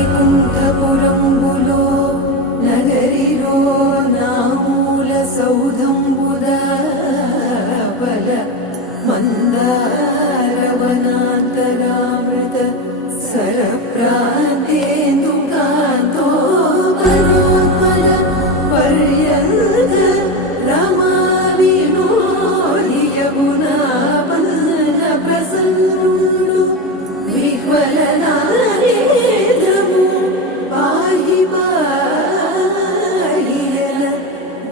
వైకుంఠపురంబులో నగరిలో నామూల సౌధంబుద బల మందారవనాంతరామృత సరప్రాంతేందు కాంతో పరోత్పల పర్యంత రమా వినోదియమునా పన్న ప్రసన్నుడు విహ్వలనారేంద్రము పాహి పాహియన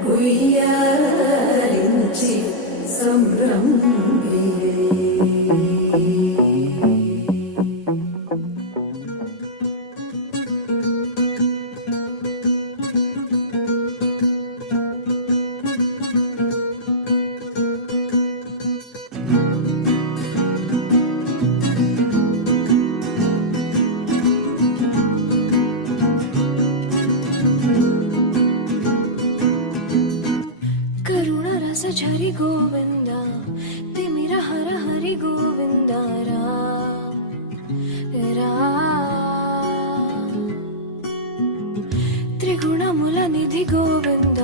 గుయ్యారించి సంభ్రమియే. झरि गोविंद तिमिर हर हरि गोविंद त्रिगुणमुल निधि गोविंद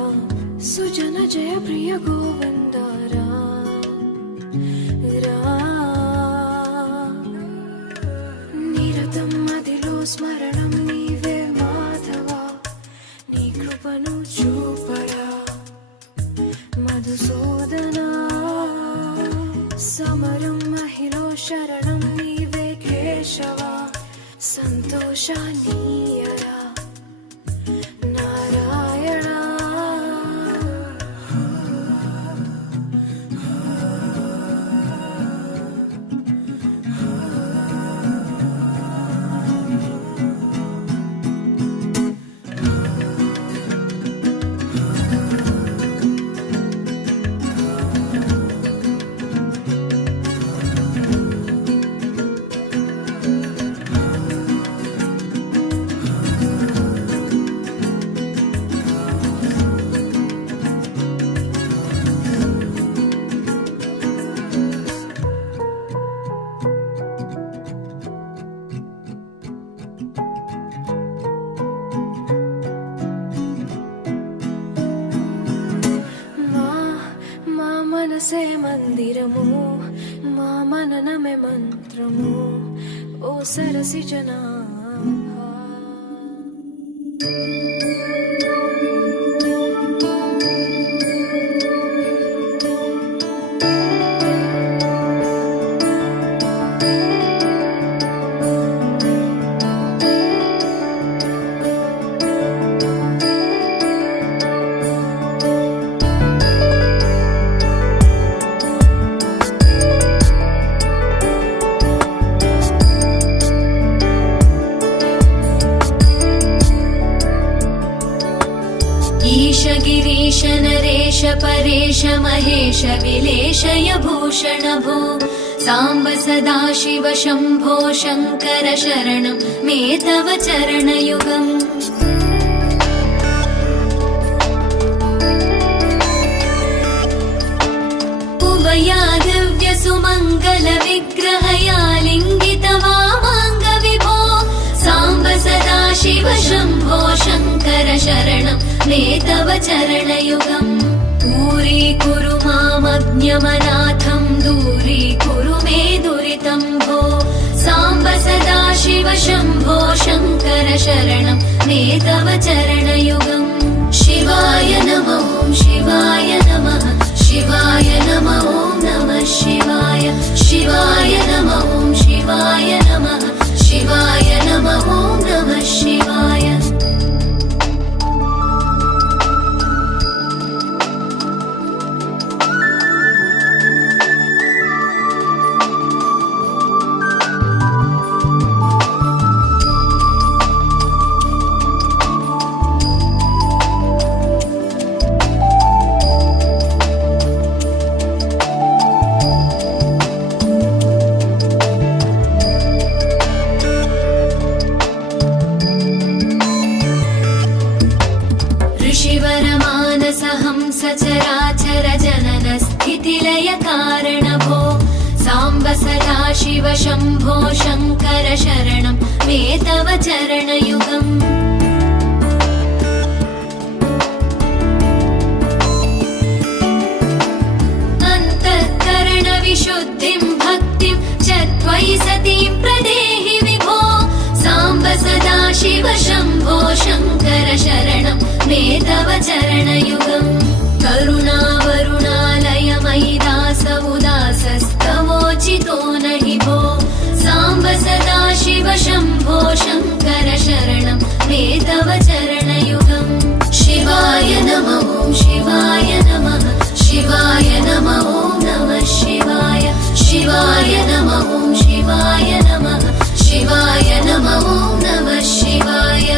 सुजन जय प्रिय गोविंद निरतं मदिलो स्मरणं नीवे माधव नी कृपनु चूपरा मधुसूदना समरं महिलो शरणं नीवे केशवा संतोषानीयरा नारायणा మనసే మందిరము మా మననమే మంత్రము ఓ సరసి జనా गिरीश नरेश परेश महेश विलेशय भूषण भो सांब सदाशिव शंभो शंकर शरणं मे तव चरणयुगम् उभया दिव्य सुमंगल विग्रहया लिंगित वामांग विभो सांब सदाशिव शंभो शंकर शरणं मे तव चरणयुगम् दूरीकुरु मामज्ञमनाथं दूरीकुरु मे दुरितं भो सांब सदाशिव शंभो शंकर शरणं मे तव चरणयुगम् शिवाय नमः शिवाय नमः शिवाय नमः नमः शिवाय शिवाय नमः शिवाय नमः शिवाय नमः नमः शिवाय सचराचर जनन स्थितिलय कारण भो सांब सदाशिव शंभो शंकर शरणं मे तव चरणयुगम् सदाशिव शम्भो शङ्कर शरणं मे तव चरणयुगम् करुणावरुणालय मयि दास उदासस्तवोचितो नहि भो साम्ब सदाशिव शम्भो शङ्कर शरणं मे तव चरणयुगम् शिवाय नमः ॐ शिवाय नमः शिवाय नमः ॐ नमः शिवाय शिवाय नमः ॐ शिवाय नमः शिवाय नमः ॐ नमः शिवाय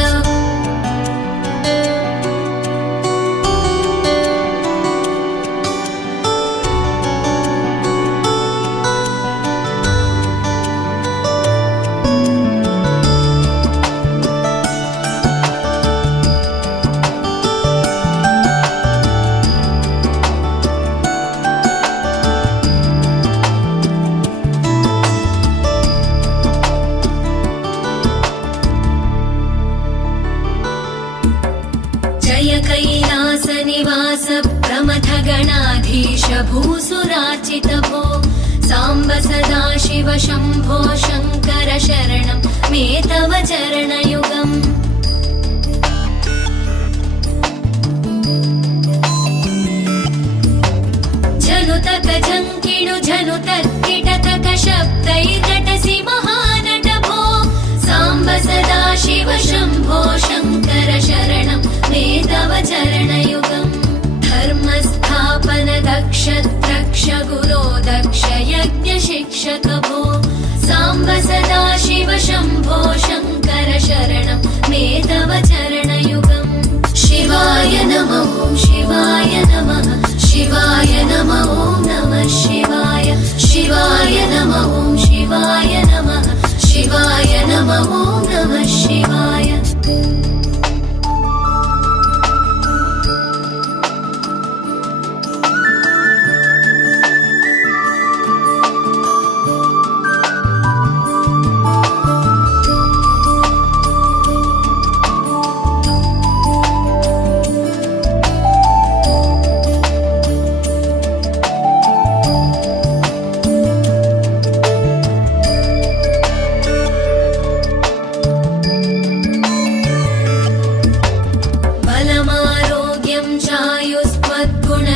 कैलासनिवास प्रमथ गणाधीश भूसुरार्चित भो साम्ब सदाशिव शम्भो शङ्कर शरणं मे तव चरणयुगम् झनुतक झङ्किणु झनुतत्किटतक शब्दैर्नटसि महानट भो साम्ब सदाशिव शम्भो शङ्कर शरणं मे तव चरणयुगम् धर्मस्थापन दक्ष द्रक्ष गुरो दक्ष यज्ञ शिक्षक भो साम्ब सदाशिव शम्भो शङ्कर शरणं मे तव चरणयुगम् शिवाय नमः ॐ शिवाय नमः शिवाय नमः ॐ नमः शिवाय शिवाय नमः ॐ शिवाय नमः शिवाय नमः ॐ नमः शिवाय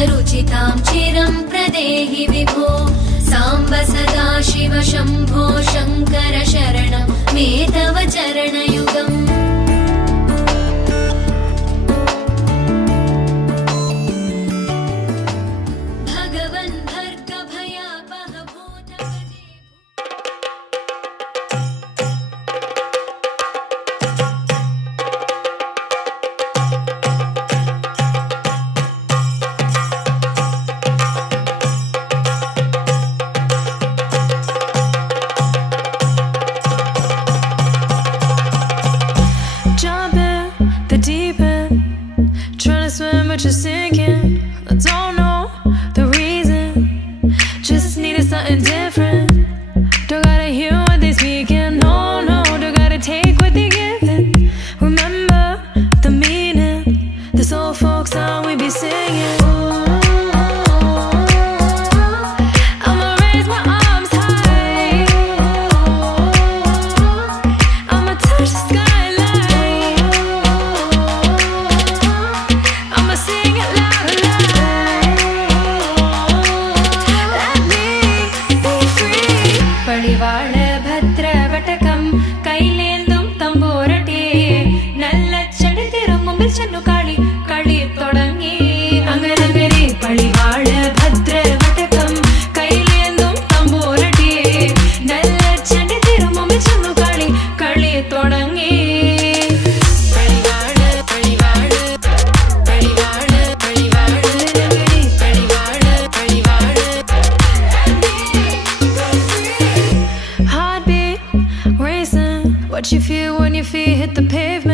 रुचितां चिरं प्रदेहि विभो साम्ब सदाशिव शम्भो शङ्कर शरणं मे तव चरणयुगम् भगवन् भर्ग भयापह भूतपते but you're sinking. I don't know the reason. Just needed something different. Don't gotta hear what they speaking. No, no, don't gotta take what they giving. Remember the meaning. This old folk song we be singing. I'ma raise my arms high. I'ma touch the sky. परिवार भद्र वटकम कैलेंदुम तंबूरटे null चढ़ तिरुमुंबिल चन्नु काली कळि तोडंगी अंगरंगरे परिवार भद्र वटकम कैलेंदुम तंबूरटे null चढ़ तिरुमुंबिल चन्नु काली कळि तोडंगी What you feel when your feet hit the pavement?